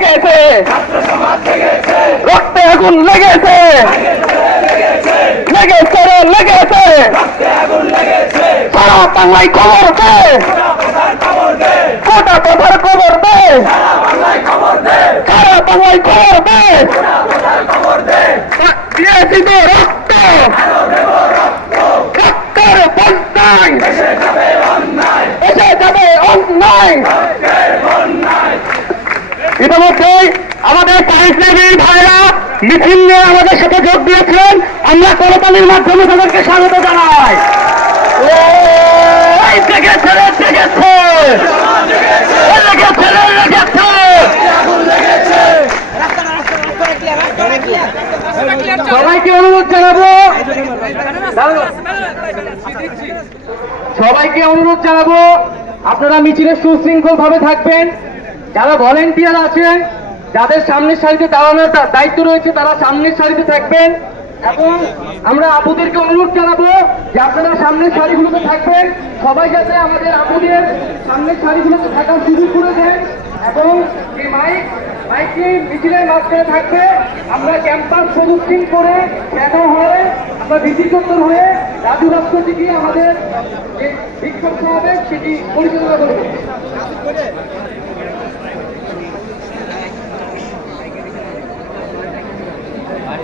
লেগেছে রক্তে আগুন লেগেছে। লেগেছে লেগেছে। সারা বাংলায় খবর দে। গোটা কথার খবর দে। সারা বাংলায় খবর দে। দিয়েছি তো রক্ত। ইতিমধ্যেই আমাদের পাইসের ভাইরা মিছিল নিয়ে আমাদের সাথে যোগ দিয়েছেন। আমরা করতালির মাধ্যমে তাদেরকে স্বাগত জানাই। সবাইকে অনুরোধ জানাব। সবাইকে অনুরোধ জানাব, আপনারা মিছিলে সুশৃঙ্খল ভাবে থাকবেন। যারা ভলেন্টিয়ার আছেন, যাদের সামনের সারিতে দাঁড়ানোর দায়িত্ব রয়েছে, তারা সামনের সারিতে থাকবেন এবং আমরা আপুদেরকে অনুরোধ জানাব যে আপনারা সামনের সারিগুলোতে থাকবেন। সবাই যাতে আমাদের আপুদের সামনের সারিগুলোতে থাকার সুযোগ করে দেন এবং এই মাইক মাইকটি মিছিলের মাঝখানে থাকবে। আমরা ক্যাম্পাস প্রদক্ষিণ করে দেখা হয়ে, আমরা ভিত্তি চত্বর হয়ে রাজু ভাস্কর্যে গিয়ে আমাদের যে বিক্ষোভ সমাবেশ সেটি পরিচালনা করব।